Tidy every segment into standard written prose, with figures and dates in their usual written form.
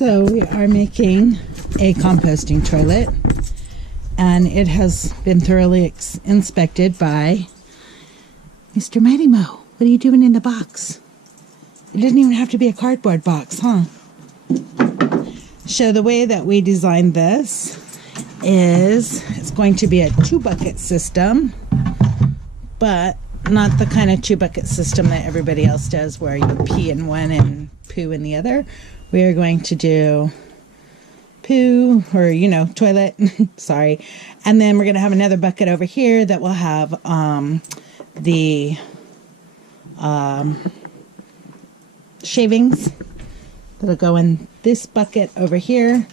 So we are making a composting toilet, and it has been thoroughly inspected by Mr. Mighty Mo. What are you doing in the box? It doesn't even have to be a cardboard box, huh? So the way that we designed this is it's going to be a 2-bucket system, but not the kind of 2-bucket system that everybody else does where you pee in one and poo in the other. We are going to do poo, or toilet, sorry, and then we're going to have another bucket over here that will have the shavings that'll go in this bucket over here,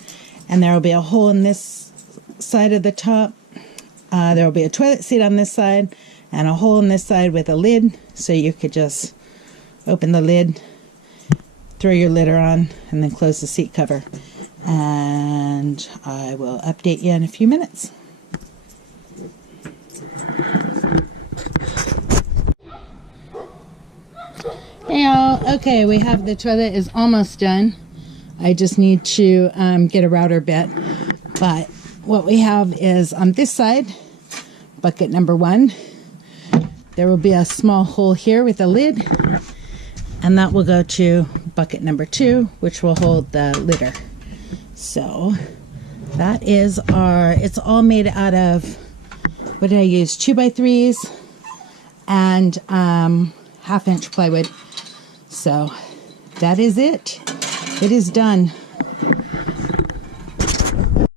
and there will be a hole in this side of the top. There will be a toilet seat on this side and a hole in this side with a lid, so you could just open the lid, throw your litter on, and then close the seat cover. And I will update you in a few minutes. Hey y'all, okay, we have the toilet is almost done. I just need to get a router bit. But what we have is on this side, bucket number 1, there will be a small hole here with a lid, and that will go to bucket number 2, which will hold the litter. So that is it's all made out of, what did I use? 2x3s and 1/2 inch plywood. So that is it. It is done.